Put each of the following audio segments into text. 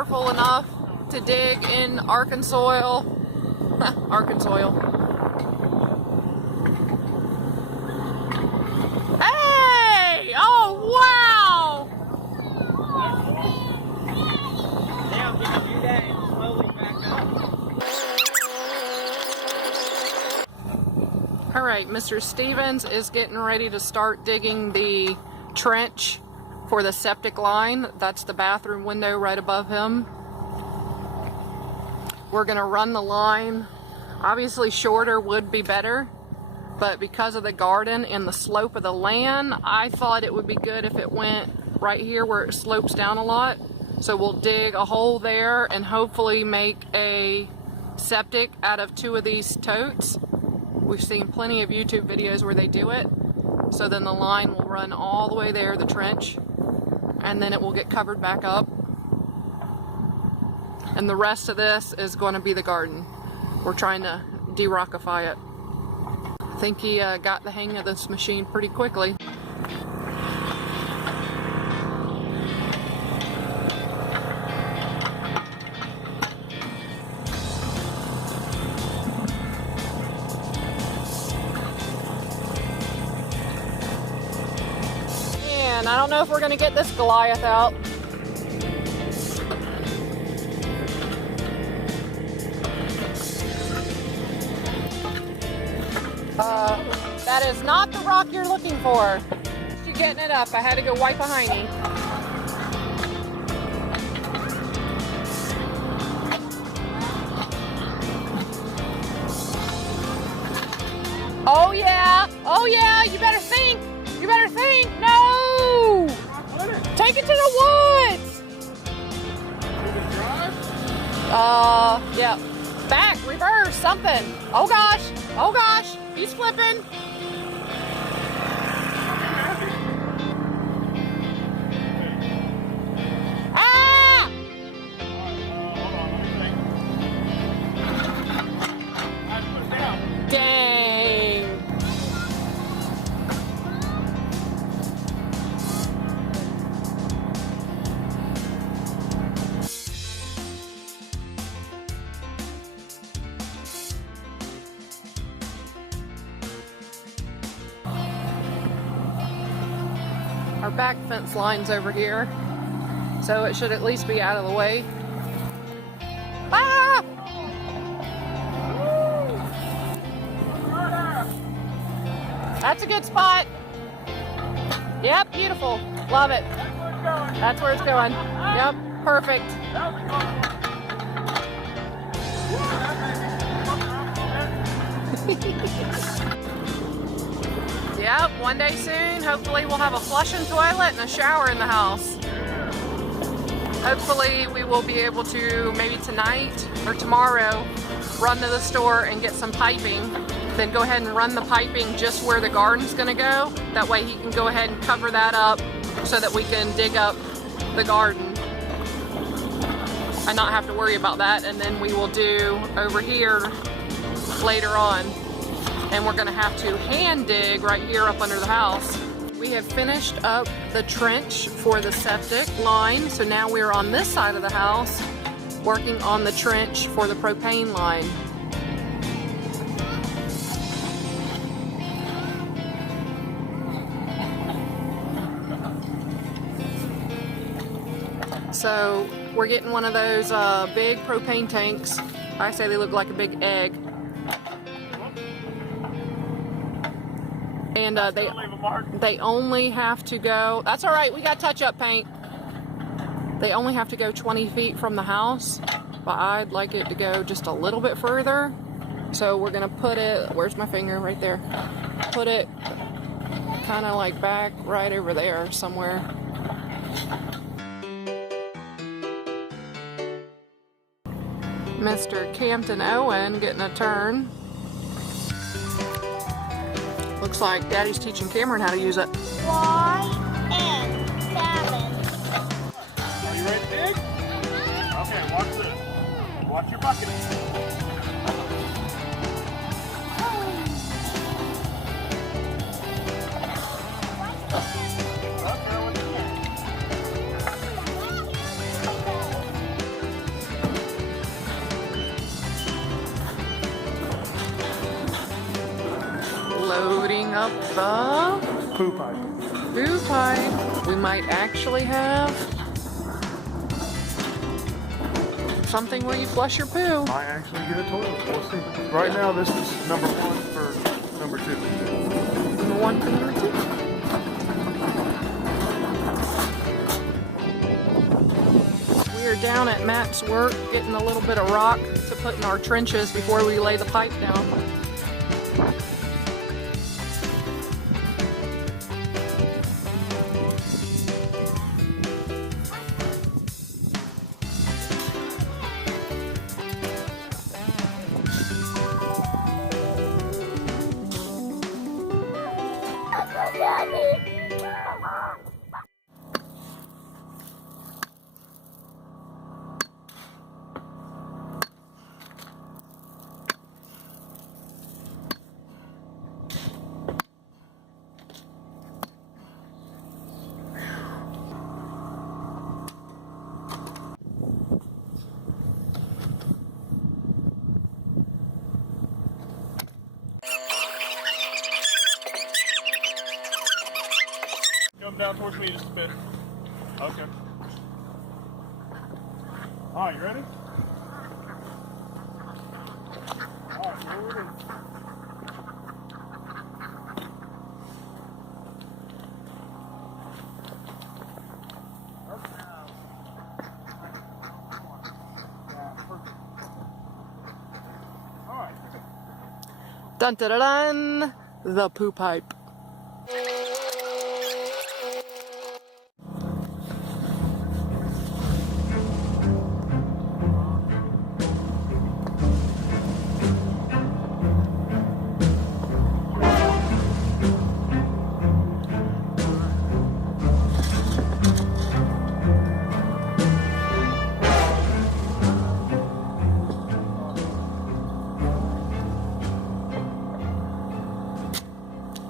powerful enough to dig in Arkansas. Arkansas. Hey! Oh, wow! Now I'm gonna do that and slowly back up. All right, Mr. Stevens is getting ready to start digging the trench for the septic line. That's the bathroom window right above him. We're gonna run the line. Obviously shorter would be better, but because of the garden and the slope of the land, I thought it would be good if it went right here where it slopes down a lot. So we'll dig a hole there and hopefully make a septic out of 2 of these totes. We've seen plenty of YouTube videos where they do it. So then the line will run all the way there, the trench, and then it will get covered back up. And the rest of this is going to be the garden. We're trying to de-rockify it. I think he got the hang of this machine pretty quickly. And I don't know if we're going to get this Goliath out. That is not the rock you're looking for. You're getting it up. I had to go wipe behind me. Oh yeah! Oh yeah! You better think! You better think! No! Take it to the woods! Yeah. Back, reverse, something. Oh gosh! Oh gosh! He's flipping. Ah! Dang. Our back fence line's over here, so it should at least be out of the way. Ah! That's a good spot. Yep, beautiful. Love it. That's where it's going. Yep, perfect. Yep, one day soon, hopefully we'll have a flushing toilet and a shower in the house. Hopefully we will be able to, maybe tonight or tomorrow, run to the store and get some piping. Then go ahead and run the piping just where the garden's gonna go. That way he can go ahead and cover that up so that we can dig up the garden and not have to worry about that. And then we will do over here later on. And we're gonna have to hand dig right here up under the house. We have finished up the trench for the septic line, so now we're on this side of the house working on the trench for the propane line. So we're getting one of those big propane tanks. I say they look like a big egg. And they only have to go, that's all right, we got touch-up paint. They only have to go 20 feet from the house, but I'd like it to go just a little bit further. So we're gonna put it, where's my finger? Right there. Put it kind of like back right over there somewhere. Mr. Campton Owen getting a turn. Looks like Daddy's teaching Cameron how to use it. Y and 7. Are you ready to dig? Okay, watch this. Watch your bucket. up the Poo pipe. poo pipe. We might actually have something where you flush your poo. Might actually get a toilet. We'll see. Right now, this is number 1 for number 2. Number 1 for number 2. We are down at Matt's work getting a little bit of rock to put in our trenches before we lay the pipe down. Come down towards me just a bit. Okay. Alright, you ready? Alright, forward and... Alright. Dun dun dun dun! The poo pipe.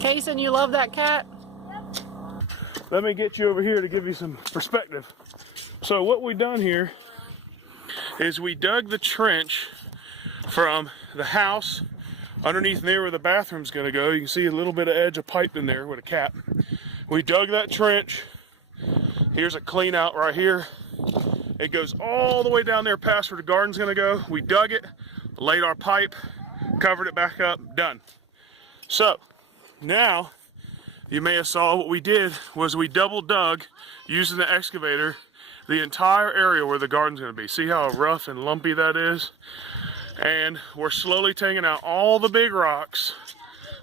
Kason, you love that cat? Let me get you over here to give you some perspective. So what we done here is we dug the trench from the house underneath there where the bathroom's gonna go. You can see a little bit of edge of pipe in there with a cap. We dug that trench. Here's a clean out right here. It goes all the way down there past where the garden's gonna go. We dug it, laid our pipe, covered it back up, done. So now, you may have saw what we did was we double dug using the excavator the entire area where the garden's gonna be. See how rough and lumpy that is? And we're slowly taking out all the big rocks.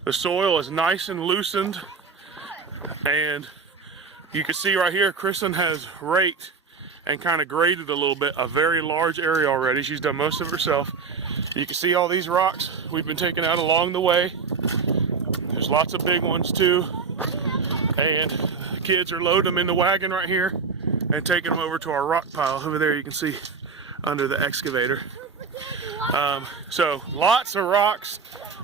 The soil is nice and loosened. And you can see right here, Kristen has raked and kind of graded a little bit, a very large area already. She's done most of it herself. You can see all these rocks we've been taking out along the way. There's lots of big ones too. And the kids are loading them in the wagon right here and taking them over to our rock pile over there. You can see under the excavator. So lots of rocks,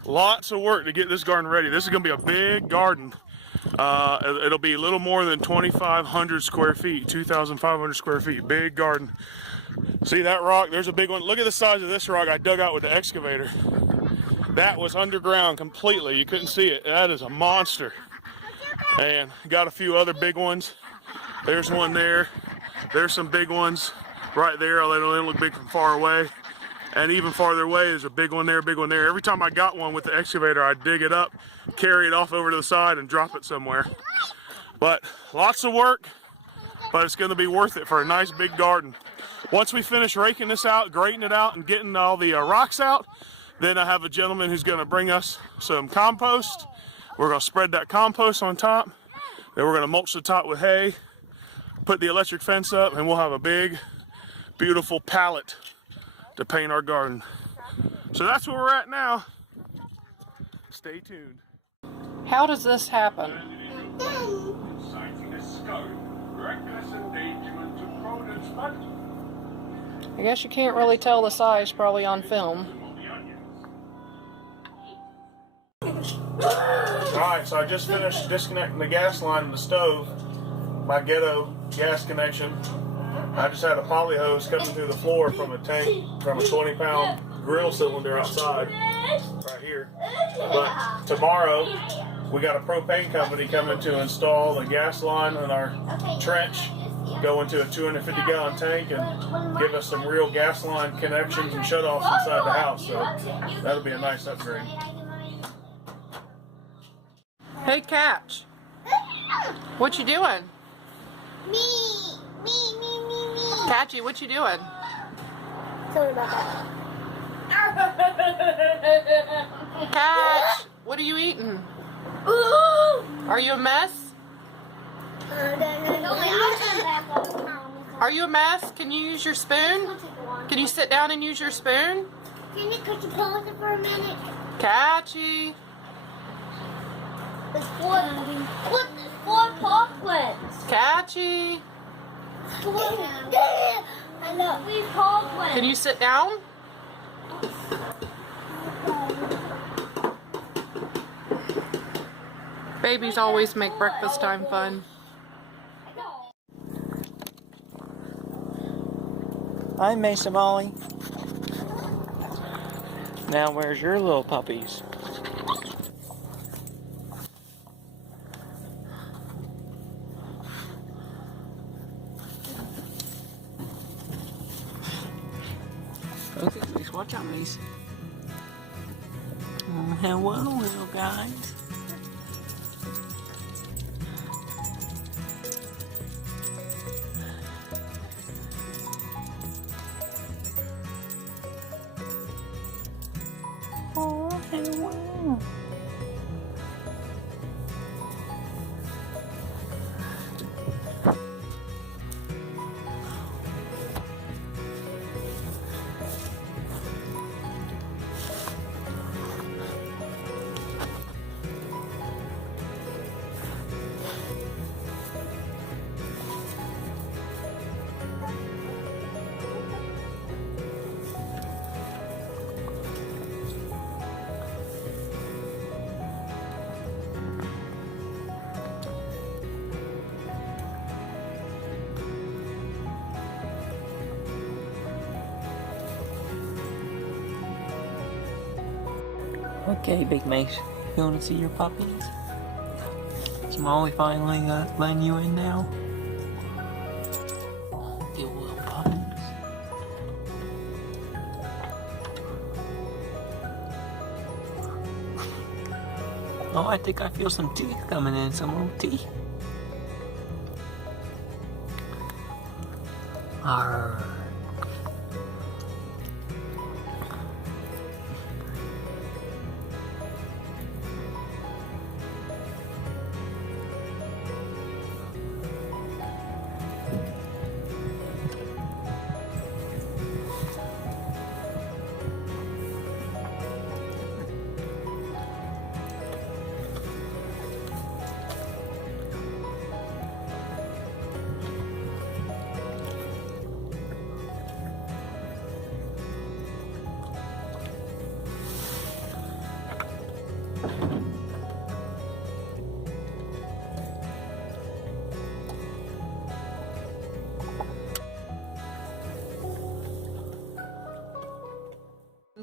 lots of work to get this garden ready. This is gonna be a big garden. It'll be a little more than 2,500 square feet, 2,500 square feet, big garden. See that rock? There's a big one. Look at the size of this rock I dug out with the excavator. That was underground completely. You couldn't see it. That is a monster. And got a few other big ones. There's one there. There's some big ones right there. They don't look big from far away. And even farther away is a big one there, big one there. Every time I got one with the excavator, I'd dig it up, carry it off over to the side and drop it somewhere. But lots of work, but it's gonna be worth it for a nice big garden. Once we finish raking this out, grading it out, and getting all the rocks out, then I have a gentleman who's gonna bring us some compost. We're gonna spread that compost on top. Then we're gonna mulch the top with hay, put the electric fence up, and we'll have a big, beautiful pallet to paint our garden. So that's where we're at now. Stay tuned. How does this happen? I guess you can't really tell the size probably on film. Alright, so I just finished disconnecting the gas line in the stove, my ghetto gas connection. I just had a poly hose coming through the floor from a tank, from a 20-pound grill cylinder outside, right here. But tomorrow, we got a propane company coming to install the gas line in our trench, go into a 250-gallon tank, and give us some real gas line connections and shutoffs inside the house. So that'll be a nice upgrade. Hey, Catch. What you doing? Me. Catchy, what you doing? Sorry about that. Catch, what are you eating? Are you a mess? Are you a mess? Can you use your spoon? Can you sit down and use your spoon? Can you pause it for a minute? Catchy. There's four Parklands. Catchy. I love these Parklands. Can you sit down? Babies always make breakfast time fun. Hi, Mesa Molly. Now, where's your little puppies? Okay, please watch out, Mace. Oh, hello, little guys. Oh, hello. Okay, Big Mace, you want to see your puppies? Is Molly finally letting you in now? You little puppies. Oh, I think I feel some teeth coming in, some little teeth. Arr.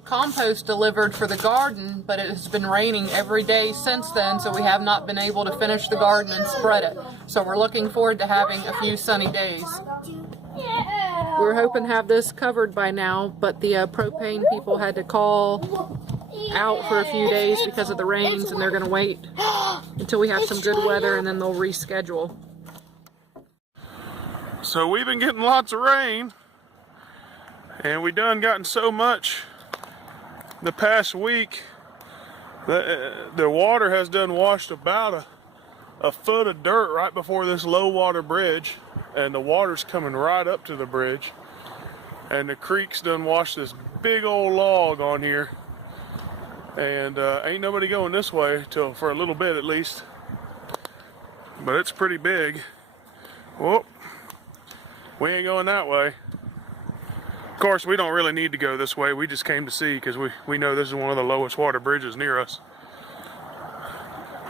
Compost delivered for the garden, but it has been raining every day since then, so we have not been able to finish the garden and spread it. So we're looking forward to having a few sunny days. We're hoping to have this covered by now, but the propane people had to call out for a few days because of the rains, and they're going to wait until we have some good weather, and then they'll reschedule. So we've been getting lots of rain, and we done gotten so much the past week that the water has done washed about a foot of dirt right before this low water bridge, and the water's coming right up to the bridge, and the creek's done washed this big old log on here, and ain't nobody going this way till for a little bit at least, but it's pretty big. Whoop, we ain't going that way. Of course, we don't really need to go this way. We just came to see because we know this is one of the lowest water bridges near us.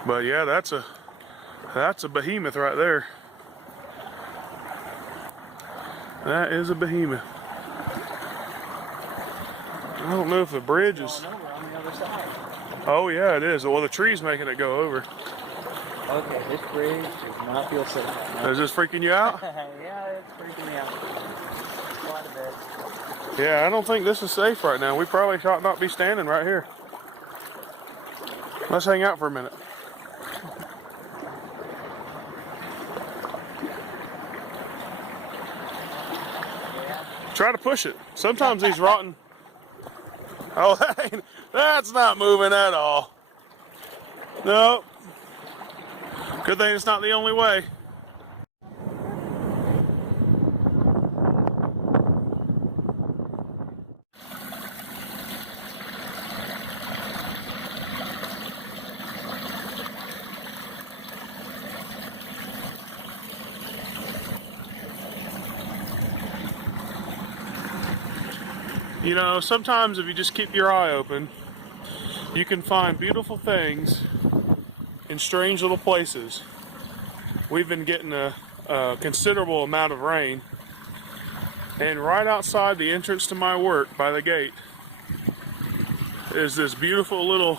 But yeah, that's a behemoth right there. That is a behemoth. I don't know if the bridge is... Oh yeah, it is. Well, the tree's making it go over. Okay, this bridge does not feel safe right now. Is this freaking you out? Yeah, it's freaking me out. Quite a bit. Yeah, I don't think this is safe right now. We probably should not be standing right here. Let's hang out for a minute. Try to push it. Sometimes these rotten... Oh, that's not moving at all. Nope. Good thing it's not the only way. You know, sometimes if you just keep your eye open, you can find beautiful things in strange little places. We've been getting a considerable amount of rain, and right outside the entrance to my work by the gate is this beautiful little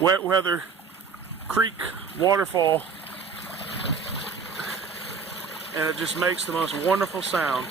wet weather creek waterfall, and it just makes the most wonderful sound.